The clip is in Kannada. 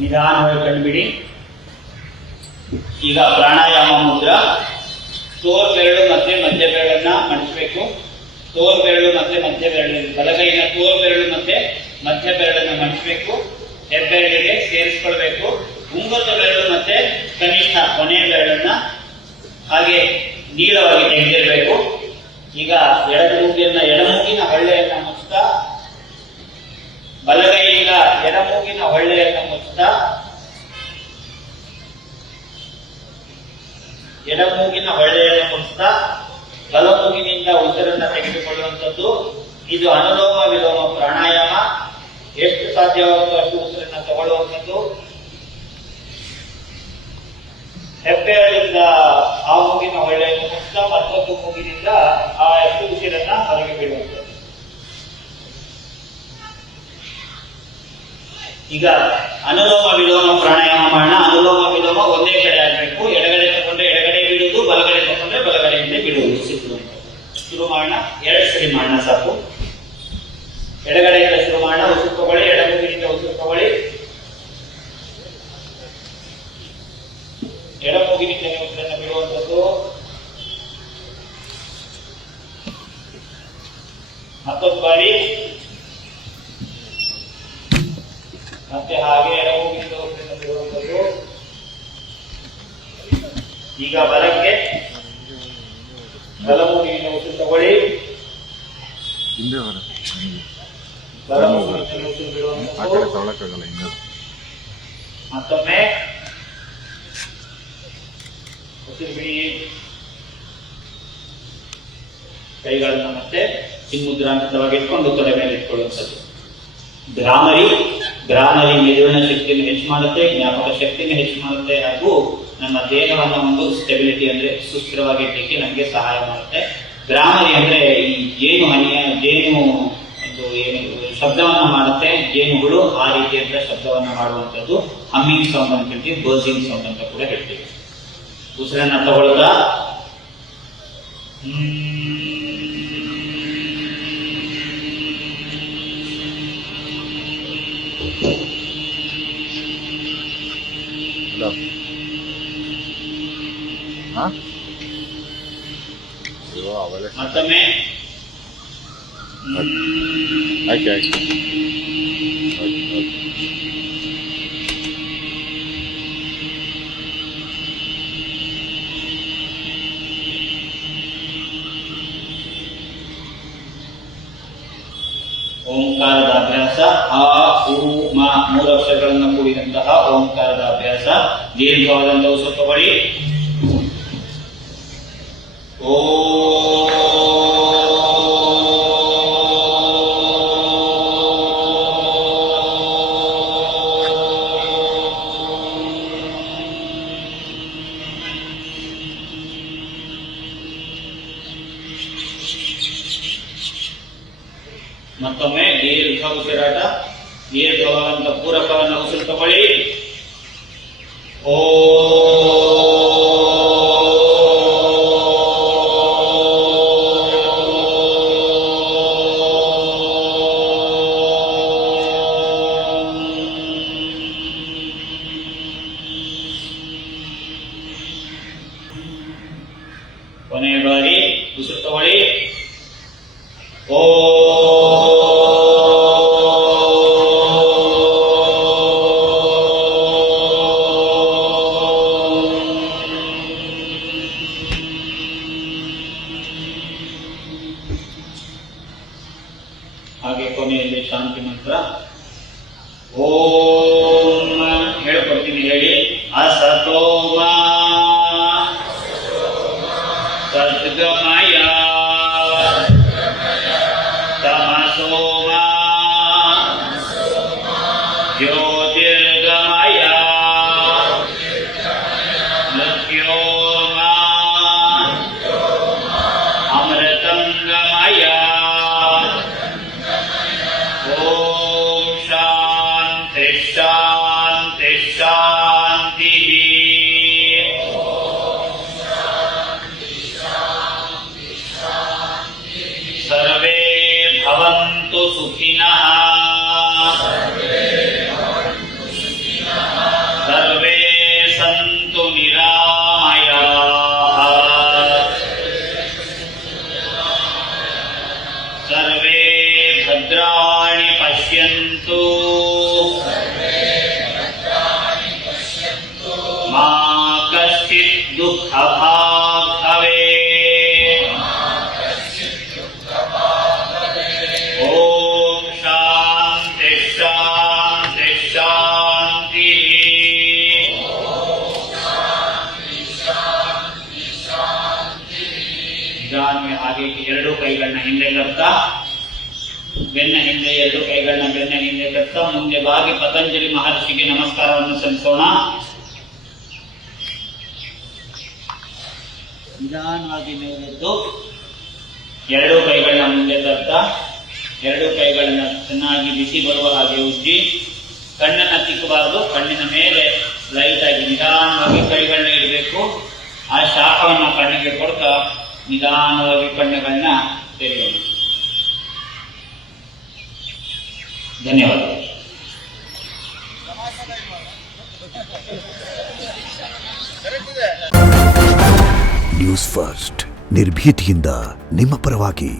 ನಿಧಾನವಾಗಿ ಕಂಡುಬಿಡಿ. ಈಗ ಪ್ರಾಣಾಯಾಮ ಮುದ್ರಾ. ತೋರ್ ಬೆರಳು ಮತ್ತೆ ಮಧ್ಯ ಬೆರಳನ್ನ ಮಡಿಸಬೇಕು. ತೋರ್ ಬೆರಳು ಮತ್ತೆ ಮಧ್ಯ ಬೆರಳು, ಬಲಗೈನ ತೋರ್ ಬೆರಳು ಮತ್ತೆ ಮಧ್ಯ ಬೆರಳನ್ನ ಮಡಿಸಬೇಕು. ಹೆಬ್ಬೆರಳಿಗೆ ಸೇರಿಸ್ಕೊಳ್ಬೇಕು. ಉಂಗುರದ ಬೆರಳು ಮತ್ತೆ ಕನಿಷ್ಠ ಕೊನೆಯ ಬೆರಳನ್ನ ಹಾಗೆ ನೀಳವಾಗಿ ತೆಗೆದಿರಬೇಕು. ಈಗ ಎಡಮೂಗಿನ ಹೊಳ್ಳೆಯನ್ನ ಮುಚ್ತಾ, ಬಲಗೈಯಿಂದ ಎಡಮೂಗಿನ ಹೊಳ್ಳೆಯನ್ನು ಮುಚ್ತಾ, ಎಡಮೂಗಿನ ಹೊಳ್ಳೆಯನ್ನು ಮುಚ್ತಾ ಬಲಮೂಗಿನಿಂದ ಉಸಿರನ್ನ ತೆಗೆದುಕೊಳ್ಳುವಂಥದ್ದು. ಇದು ಅನುಲೋಮ ವಿಲೋಮ ಪ್ರಾಣಾಯಾಮ. ಎಷ್ಟು ಸಾಧ್ಯವಾಗುತ್ತೋ ಅಷ್ಟು ಉಸಿರನ್ನ ತಗೊಳ್ಳುವಂಥದ್ದು. ಹೆಬ್ಬೆರಳಿಂದ ಆ ಮೂಗಿನ ಹೊಳ್ಳೆಯನ್ನು ಮುಚ್ತಾ ಮತ್ತೊಂದು ಮೂಗಿನಿಂದ ಆ ಎಷ್ಟು ಉಸಿರನ್ನ ಹೊರಗೆ ಬಿಡುವಂಥದ್ದು. ಈಗ ಅನುಲೋಮ ವಿಲೋಮ ಪ್ರಾಣಾಯಾಮ ಮಾಡೋಣ. ಅನುಲೋಮ ವಿಲೋಮ ಒಂದೇ ಕಡೆ ಆಗಬೇಕು. ಎಡಗಡೆ ತಗೊಂಡ್ರೆ ಎಡಗಡೆ ಬಿಡುವುದು, ಬಲಗಡೆ ತಗೊಂಡ್ರೆ ಬಲಗಡೆಯಿಂದ ಬಿಡುವುದು. ಶುರು ಮಾಡೋಣ. 2 ಸರಿ ಮಾಡೋಣ ಸಾಕು. ಎಡಗಡೆಯಿಂದ ಶುರು ಮಾಡೋಣ. ಉಸಿರು ತಗೊಳ್ಳಿ, ಎಡಮೂಗಿನಿಂದ ಉಸಿರು ತಗೊಳ್ಳಿ. ಎಡಮೂಗಿನಿಂದ ಉಸಿರನ್ನು ಬಿಡುವಂಥದ್ದು. ಮತ್ತೊಂದು ಬಾರಿ ಮತ್ತೆ ಹಾಗೆ ಎಡಮೂಗಿನಿಂದ ಉಸಿರನ್ನು ಬಿಡುವಂಥದ್ದು. ಈಗ ಬಲಕ್ಕೆ ಬಲಮೂಗಿನಿಂದ ಉಸಿರು ತಗೊಳ್ಳಿ. ಬಲಮೂಗಿನಿಂದ ಉಸಿರು ಬಿಡುವಂಥದ್ದು. ಮತ್ತೊಮ್ಮೆ ಉಸಿರು ಬಿಡಿ. ಕೈಗಳನ್ನು ಮತ್ತೆ ಚಿನ್ಮುದ್ರಾಂಕಿತವಾಗಿ ಇಟ್ಕೊಂಡು ತೊಡೆ ಮೇಲೆ ಇಟ್ಕೊಳ್ಳುವಂಥದ್ದು. ಭ್ರಾಮರಿ ಮೆದುಳಿನ ಶಕ್ತಿಯನ್ನು ಹೆಚ್ಚು ಮಾಡುತ್ತೆ, ಜ್ಞಾಪಕ ಶಕ್ತಿಯನ್ನು ಹೆಚ್ಚು ಮಾಡುತ್ತೆ, ಹಾಗೂ ನಮ್ಮ ದೇಹವನ್ನ ಒಂದು ಸ್ಟೆಬಿಲಿಟಿ ಅಂದ್ರೆ ಸುಸ್ಥಿರವಾಗಿ ಇಡಲಿಕ್ಕೆ ನಮಗೆ ಸಹಾಯ ಮಾಡುತ್ತೆ. ಭ್ರಾಮರಿ ಅಂದ್ರೆ ಈ ಜೇನು ಒಂದು ಏನು ಶಬ್ದವನ್ನ ಮಾಡುತ್ತೆ, ಜೇನುಗಳು ಆ ರೀತಿಯಂತ ಶಬ್ದವನ್ನ ಮಾಡುವಂಥದ್ದು. ಹಮ್ಮಿಂಗ್ ಸೌಂಡ್ ಅಂತ ಹೇಳ್ತೀವಿ, ಬರ್ಸಿಂಗ್ ಸೌಂಡ್ ಅಂತ ಕೂಡ ಹೇಳ್ತೀವಿ. ಉಸಿರನ್ನ ತಗೊಳ್ತಾ ಮತ್ತೊಮ್ಮೆ ಓಂಕಾರದ ಅಭ್ಯಾಸ. ಆ ಉ ಮ 3 ಅಕ್ಷರಗಳನ್ನು ಕೂಡಿದಂತಹ ಓಂಕಾರದ ಅಭ್ಯಾಸ. ದೀರ್ಘವಾದಂತ ಉಸಿರು ತಗೊಳ್ಳಿ. ಓ ಮತ್ತೊಮ್ಮೆ ದೀರ್ಘ ಉಸಿರಾಟ. ದೀರ್ಘವಾದಂತ ಪೂರಕವನ್ನು ಉಸಿರು ತಗೊಳ್ಳಿ. ಓ ಕೊನೆಯ ಬಾರಿ ಉಸಿರು ತಗೊಳ್ಳಿ. ಓ ಹಾಗೆ ಕೊನೆಯಲ್ಲಿ ಶಾಂತಿ ಮಂತ್ರ. ಓಂ ಹೇಳ್ಕೊಡ್ತೀನಿ, ಹೇಳಿ. ಅಸತೋಮ ಸದ್ಗಮಯ ಎರಡೂ ಕೈಗಳನ್ನ ಹಿಂದೆ ತರ್ತಾ, ಬೆನ್ನ ಹಿಂದೆ ಎರಡು ಕೈಗಳನ್ನ ಬೆನ್ನ ಹಿಂದೆ ತರ್ತಾ ಮುಂದೆ ಬಾಗಿ ಪತಂಜಲಿ ಮಹರ್ಷಿಗೆ ನಮಸ್ಕಾರವನ್ನು ಸಲ್ಲಿಸೋಣ. ನಿಧಾನವಾಗಿ ಮೇಲೆದ್ದು ಎರಡೂ ಕೈಗಳನ್ನ ಮುಂದೆ ತರ್ತಾ, ಎರಡೂ ಕೈಗಳನ್ನ ಚೆನ್ನಾಗಿ ಬಿಸಿ ಬರುವ ಹಾಗೆ ಉಜ್ಜಿ, ಕಣ್ಣನ್ನ ತಿಕ್ಕಬಾರದು, ಕಣ್ಣಿನ ಮೇಲೆ ಲೈಟ್ ಆಗಿ ನಿಧಾನವಾಗಿ ಕೈಗಳನ್ನ ಇಡಬೇಕು. ಆ ಶಾಖವನ್ನ ಕಣ್ಣಿಗೆ ಕೊಡ್ತಾ ನಿಧಾನವಾಗಿ ಕಣ್ಣುಗಳನ್ನ ತೆರೆಯೋಣ. ಧನ್ಯವಾದ. ನ್ಯೂಸ್ ಫಸ್ಟ್ ನಿರ್ಭೀತಿಯಿಂದ ನಿಮ್ಮ ಪರವಾಗಿ.